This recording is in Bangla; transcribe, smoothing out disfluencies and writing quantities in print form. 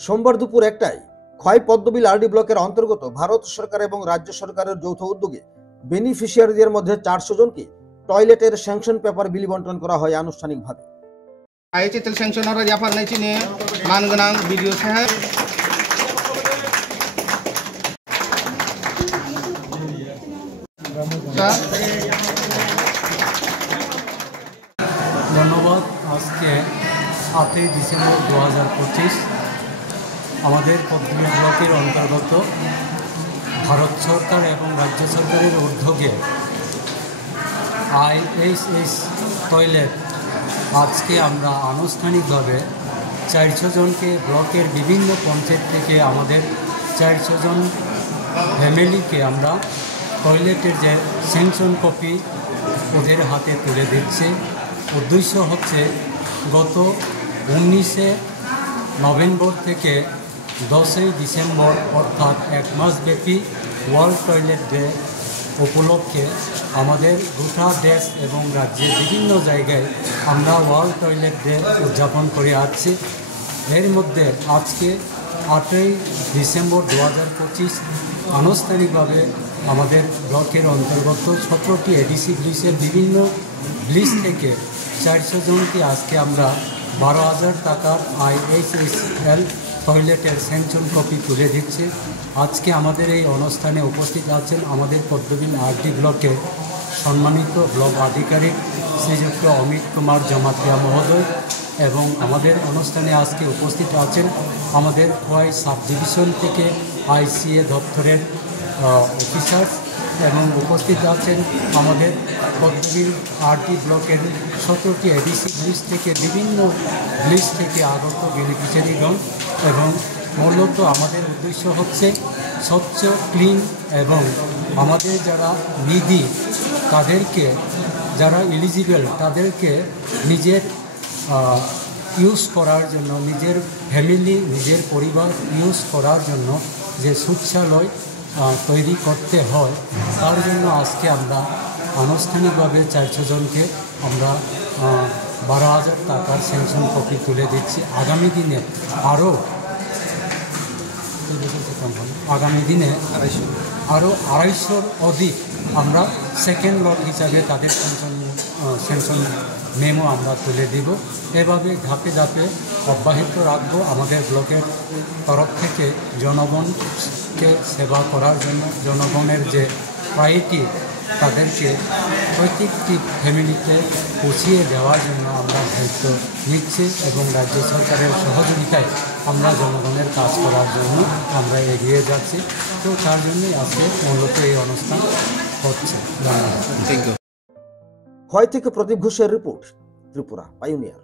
সোমবার দুপুর 1টায় খোয়াই পদ্মবিল আরডি ব্লকের অন্তর্গত ভারত সরকার এবং রাজ্য সরকারের যৌথ উদ্যোগে বেনিফিশিয়ারিদের মধ্যে 400 জনকে টয়লেটের স্যাংশন পেপার বিলি বন্টন করা হয় আনুষ্ঠানিকভাবে। आयचेतल सेंक्शनर जाफर नायचिने मानगोनां भिडिअ साहेब ধন্যবাদ। আজকে 8ই ডিসেম্বর 2025 আমাদের পদ্মবিল ব্লকের অন্তর্গত ভারত সরকার এবং রাজ্য সরকারের উদ্যোগে IHS টয়লেট আজকে আমরা আনুষ্ঠানিকভাবে 400 জনকে ব্লকের বিভিন্ন পঞ্চায়েত থেকে আমাদের 400 জন ফ্যামিলিকে আমরা টয়লেটের যে স্যাংশন কপি ওদের হাতে তুলে দিচ্ছি। উদ্দেশ্য হচ্ছে গত 19শে নভেম্বর থেকে 10ই ডিসেম্বর অর্থাৎ 1 মাসব্যাপী ওয়ার্ল্ড টয়লেট ডে উপলক্ষে আমাদের গোটা দেশ এবং রাজ্যের বিভিন্ন জায়গায় আমরা ওয়ার্ল্ড টয়লেট ডে উদযাপন করে আসছি। এর মধ্যে আজকে 8ই ডিসেম্বর 2025 আনুষ্ঠানিকভাবে আমাদের ব্লকের অন্তর্গত 17টি এডিসি ব্লিচের বিভিন্ন ব্লিচ থেকে 400 জনকে আজকে আমরা 12,000 টাকার IHSL টয়লেটের স্যাংশন কপি তুলে দিচ্ছে। আজকে আমাদের এই অনুষ্ঠানে উপস্থিত আছেন আমাদের পদ্মবিল আরডি ব্লকের সম্মানিত ব্লক আধিকারিক শ্রীযুক্ত অমিত কুমার জমাতিয়া মহোদয় এবং আমাদের অনুষ্ঠানে আজকে উপস্থিত আছেন আমাদের খোয়াই সাব ডিভিশন থেকে ICA দপ্তরের অফিসার এবং উপস্থিত আছেন আমাদের পদ্মবিল আরডি ব্লকের 17টি এডিসি ব্লিচ থেকে বিভিন্ন ব্লিচ থেকে আগত বেনিফিশিয়ারিগণ। এবং মূলত আমাদের উদ্দেশ্য হচ্ছে স্বচ্ছ ক্লিন এবং আমাদের যারা নিডি তাদেরকে যারা এলিজিবল তাদেরকে নিজের ইউজ করার জন্য নিজের ফ্যামিলি নিজের পরিবার ইউজ করার জন্য যে শৌচালয় তৈরি করতে হয় তার জন্য আজকে আমরা আনুষ্ঠানিকভাবে 400 জনকে আমরা 12,000 টাকার স্যাংশন কপি তুলে দিচ্ছি। আগামী দিনে আরও 250-র অধিক আমরা সেকেন্ড লট হিসাবে তাদের স্যাংশন মেমো আমরা তুলে দিব। এভাবে ধাপে ধাপে অব্যাহত রাখবো আমাদের ব্লকের তরফ থেকে জনগণকে সেবা করার জন্য জনগণের যে প্রায়োরিটি তাদেরকে প্রত্যেকটি ফ্যামিলিতে পৌঁছিয়ে দেওয়ার জন্য আমরা দায়িত্ব নিচ্ছি এবং রাজ্য সরকারের সহযোগিতায় আমরা জনগণের কাজ করার জন্য আমরা এগিয়ে যাচ্ছি। তো তার জন্যই আজকে মূলত এই অনুষ্ঠান হচ্ছে। খোয়াই থেকে প্রদীপ ঘোষের রিপোর্ট, ত্রিপুরা পাইওনিয়ার।